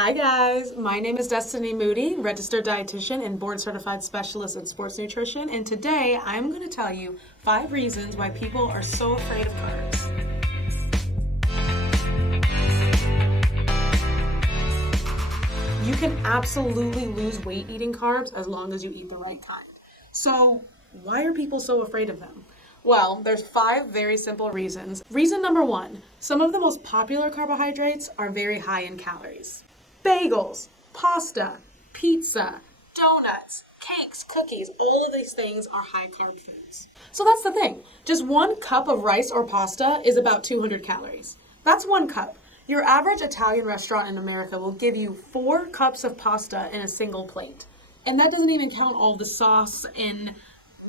Hi guys, my name is Destini Moody, registered dietitian and board certified specialist in sports nutrition, and today I'm going to tell you 5 reasons why people are so afraid of carbs. You can absolutely lose weight eating carbs as long as you eat the right kind. So why are people so afraid of them? Well, there's 5 very simple reasons. Reason number 1, some of the most popular carbohydrates are very high in calories. Bagels, pasta, pizza, donuts, cakes, cookies, all of these things are high carb foods. So that's the thing. Just 1 cup of rice or pasta is about 200 calories. That's 1 cup. Your average Italian restaurant in America will give you 4 cups of pasta in a single plate. And that doesn't even count all the sauce and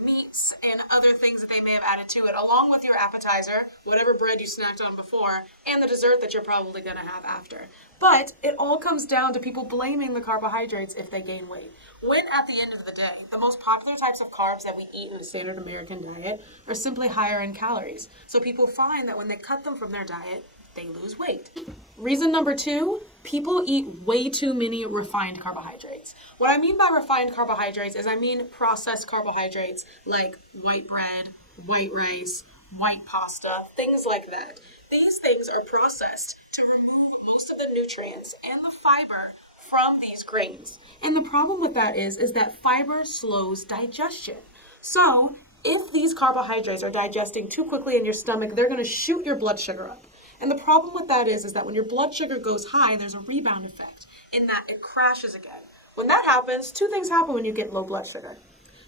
meats and other things that they may have added to it, along with your appetizer, whatever bread you snacked on before, and the dessert that you're probably going to have after. But it all comes down to people blaming the carbohydrates if they gain weight. When at the end of the day, the most popular types of carbs that we eat in the standard American diet are simply higher in calories. So people find that when they cut them from their diet, they lose weight. Reason number 2, people eat way too many refined carbohydrates. What I mean by refined carbohydrates is I mean processed carbohydrates like white bread, white rice, white pasta, things like that. These things are processed to remove most of the nutrients and the fiber from these grains. And the problem with that is that fiber slows digestion. So if these carbohydrates are digesting too quickly in your stomach, they're going to shoot your blood sugar up. And the problem with that is that when your blood sugar goes high, there's a rebound effect in that it crashes again. When that happens, 2 things happen when you get low blood sugar.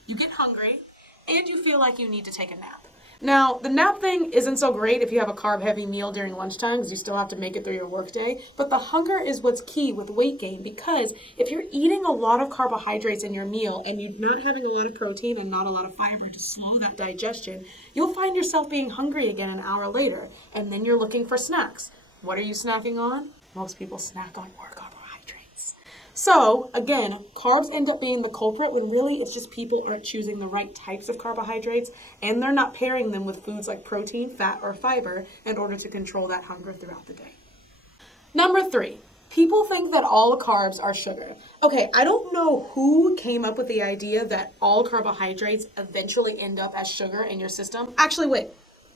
You get hungry, and you feel like you need to take a nap. Now, the nap thing isn't so great if you have a carb-heavy meal during lunchtime because you still have to make it through your workday. But the hunger is what's key with weight gain, because if you're eating a lot of carbohydrates in your meal and you're not having a lot of protein and not a lot of fiber to slow that digestion, you'll find yourself being hungry again an hour later, and then you're looking for snacks. What are you snacking on? Most people snack on more carbohydrates. So, again, carbs end up being the culprit when really it's just people aren't choosing the right types of carbohydrates, and they're not pairing them with foods like protein, fat, or fiber in order to control that hunger throughout the day. Number 3, people think that all carbs are sugar. Okay, I don't know who came up with the idea that all carbohydrates eventually end up as sugar in your system. Actually, wait,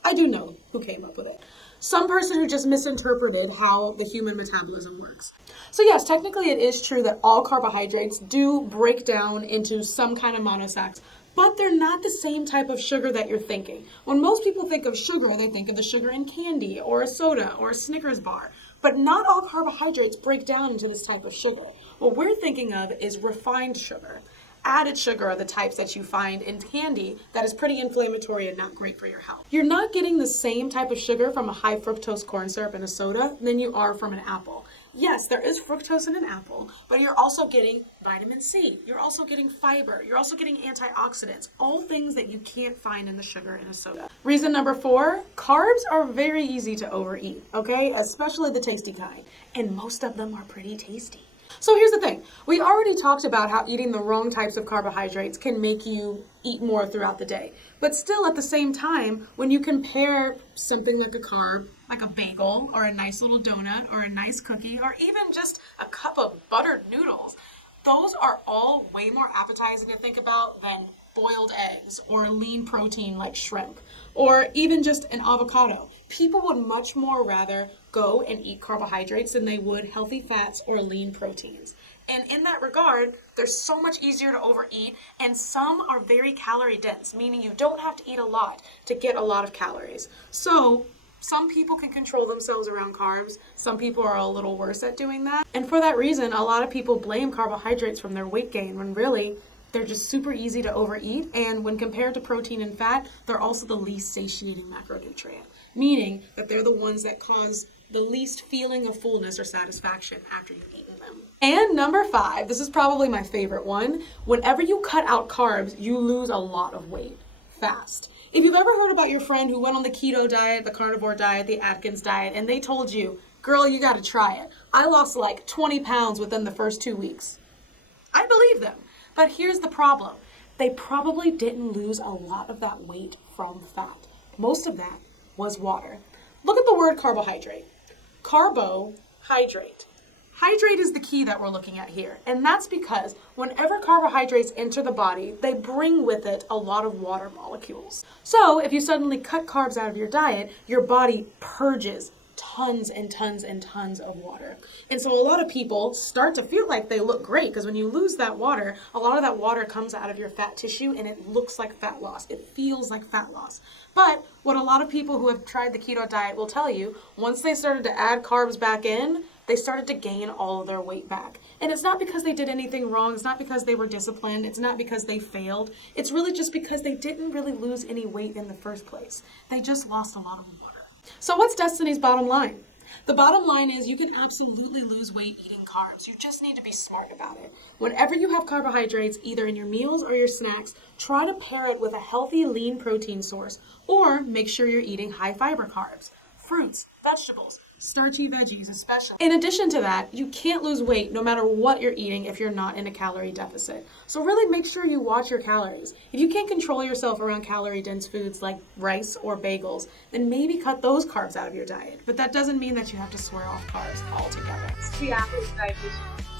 I do know who came up with it. Some person who just misinterpreted how the human metabolism works. So yes, technically it is true that all carbohydrates do break down into some kind of monosaccharides, but they're not the same type of sugar that you're thinking. When most people think of sugar, they think of the sugar in candy or a soda or a Snickers bar. But not all carbohydrates break down into this type of sugar. What we're thinking of is refined sugar. Added sugar are the types that you find in candy that is pretty inflammatory and not great for your health. You're not getting the same type of sugar from a high fructose corn syrup in a soda than you are from an apple. Yes, there is fructose in an apple, but you're also getting vitamin C. You're also getting fiber. You're also getting antioxidants, all things that you can't find in the sugar in a soda. Reason number 4, carbs are very easy to overeat, okay? Especially the tasty kind, and most of them are pretty tasty. So here's the thing. We already talked about how eating the wrong types of carbohydrates can make you eat more throughout the day. But still, at the same time, when you compare something like a carb, like a bagel or a nice little donut or a nice cookie or even just a cup of buttered noodles, those are all way more appetizing to think about than boiled eggs or lean protein like shrimp or even just an avocado. People would much more rather go and eat carbohydrates than they would healthy fats or lean proteins. And in that regard, they're so much easier to overeat, and some are very calorie dense, meaning you don't have to eat a lot to get a lot of calories. So some people can control themselves around carbs. Some people are a little worse at doing that. And for that reason, a lot of people blame carbohydrates from their weight gain when really they're just super easy to overeat. And when compared to protein and fat, they're also the least satiating macronutrient, meaning that they're the ones that cause the least feeling of fullness or satisfaction after you've eaten them. And number 5, this is probably my favorite one. Whenever you cut out carbs, you lose a lot of weight fast. If you've ever heard about your friend who went on the keto diet, the carnivore diet, the Atkins diet, and they told you, girl, you got to try it. I lost like 20 pounds within the first 2 weeks. I believe them. But here's the problem. They probably didn't lose a lot of that weight from fat. Most of that was water. Look at the word carbohydrate. Carbohydrate. Hydrate is the key that we're looking at here, and that's because whenever carbohydrates enter the body, they bring with it a lot of water molecules. So if you suddenly cut carbs out of your diet, your body purges tons and tons and tons of water. And so a lot of people start to feel like they look great because when you lose that water, a lot of that water comes out of your fat tissue and it looks like fat loss. It feels like fat loss. But what a lot of people who have tried the keto diet will tell you, once they started to add carbs back in, they started to gain all of their weight back. And it's not because they did anything wrong. It's not because they were disciplined. It's not because they failed. It's really just because they didn't really lose any weight in the first place. They just lost a lot of water. So what's Destiny's bottom line? The bottom line is you can absolutely lose weight eating carbs. You just need to be smart about it. Whenever you have carbohydrates, either in your meals or your snacks, try to pair it with a healthy, lean protein source, or make sure you're eating high fiber carbs, fruits, vegetables, starchy veggies especially. In addition to that, you can't lose weight no matter what you're eating if you're not in a calorie deficit. So really make sure you watch your calories. If you can't control yourself around calorie-dense foods like rice or bagels, then maybe cut those carbs out of your diet. But that doesn't mean that you have to swear off carbs altogether. The average dietitian